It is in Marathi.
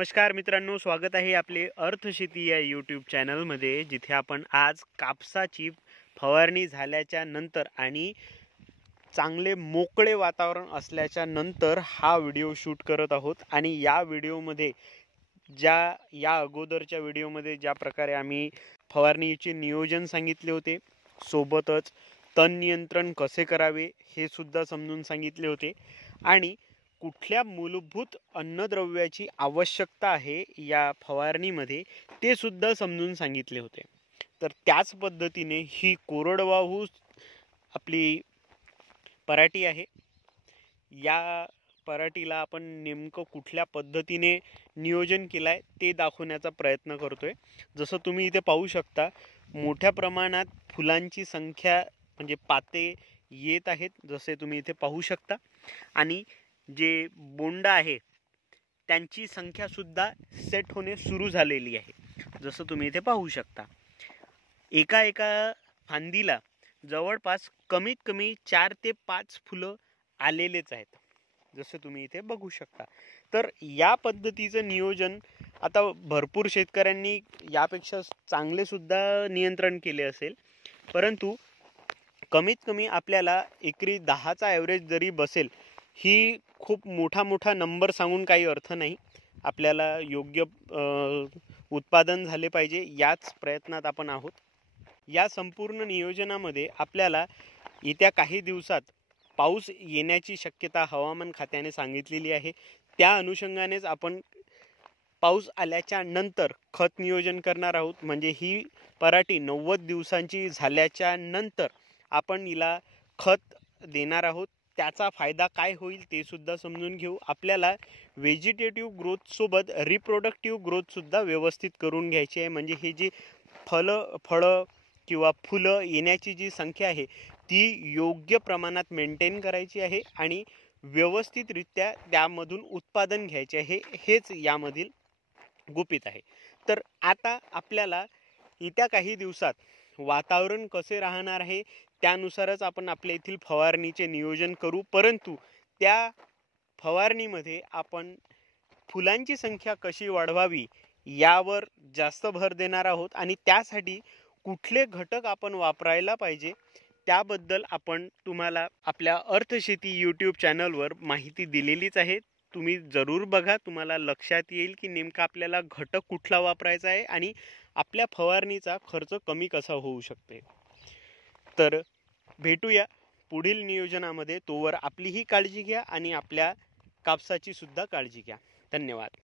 नमस्कार मित्रांनो, स्वागत आहे आपले अर्थशेती या यूट्यूब चॅनलमध्ये, जिथे आपण आज कापसाची फवारणी झाल्याच्या नंतर आणि चांगले मोकळे वातावरण असल्याच्या नंतर हा व्हिडिओ शूट करत आहोत। आणि या व्हिडिओमध्ये या अगोदरच्या व्हिडिओमध्ये ज्या प्रकारे आम्ही फवारणीचे नियोजन सांगितले होते, सोबतच तण नियंत्रण कसे करावे हे सुद्धा समजून सांगितले होते आणि कुठल्या मूलभूत अन्नद्रव्याची आवश्यकता आहे या फवारणीमध्ये ते सुद्धा समजून सांगितले होते। तर त्याच पद्धतीने ही कोरडवाहू आपली पराठी आहे। या पराठीला आपण नेमकं कुठल्या पद्धतीने नियोजन केलाय ते दाखवण्याचा प्रयत्न करतोय। जसं तुम्ही इथे पाहू शकता, मोठ्या प्रमाणात फुलांची संख्या म्हणजे पाते येत आहेत, जसे तुम्ही इथे पाहू शकता। आणि जे बोंड आहे त्यांची संख्या सुद्धा सेट होणे सुरू झालेली आहे, जसं तुम्ही इथे पाहू शकता। एका फांदीला जवळपास कमीत कमी 4 ते 5 फुलं आलेलेच आहेत, जसं तुम्ही इथे बघू शकता। तर या पद्धतीचं नियोजन आता भरपूर शेतकऱ्यांनी यापेक्षा चांगले सुद्धा नियंत्रण केले असेल, परंतु कमीत कमी आपल्याला एकरी 10चा ॲव्हरेज जरी बसेल, ही खूप मोठा नंबर सांगून काही अर्थ नाही। आपल्याला योग्य उत्पादन झाले पाहिजे याच प्रयत्नात आपण आहोत। या संपूर्ण नियोजनामध्ये आपल्याला येत्या काही दिवसात पाऊस येण्याची शक्यता हवामान खात्याने सांगितलेली आहे। त्या अनुषंगानेच आपण पाऊस आल्याच्या नंतर खत नियोजन करणार आहोत। म्हणजे ही पराठी 90 दिवसांची झाल्याच्या नंतर आपण हिला खत देणार आहोत। त्याचा फायदा काय होईल ते सुद्धा समजून घेऊ। आपल्याला व्हेजिटेटिव्ह ग्रोथ सोबत रिप्रोडक्टिव्ह ग्रोथ सुद्धा व्यवस्थित करून घ्यायची आहे। म्हणजे ही जी फळं किंवा फुलं येण्याची जी संख्या आहे ती योग्य प्रमाणात मेंटेन करायची आहे आणि व्यवस्थितरित्या त्यामधून उत्पादन घ्यायचे आहे, हेच यामधील गुपित आहे। तर आता आपल्याला येत्या काही दिवसात वातावरण कसे राहणार आहे त्यानुसारच आपण आपल्या येथील फवारणीचे नियोजन करू। परंतु त्या फवारणीमध्ये आपण फुलांची संख्या कशी वाढवावी यावर जास्त भर देणार आहोत आणि त्यासाठी कुठले घटक आपण वापरायला पाहिजे त्याबद्दल आपण तुम्हाला आपल्या अर्थशेती यूट्यूब चॅनलवर माहिती दिलेलीच आहे। तुम्ही जरूर बघा, तुम्हाला लक्षात येईल की नेमका आपल्याला घटक कुठला वापरायचा आहे आणि आपल्या फवारणीचा खर्च कमी कसा होऊ शकते। तर भेटूया पुढील नियोजनामध्ये। तोवर आपलीही काळजी घ्या आणि आपल्या कापसाची सुद्धा काळजी घ्या। धन्यवाद।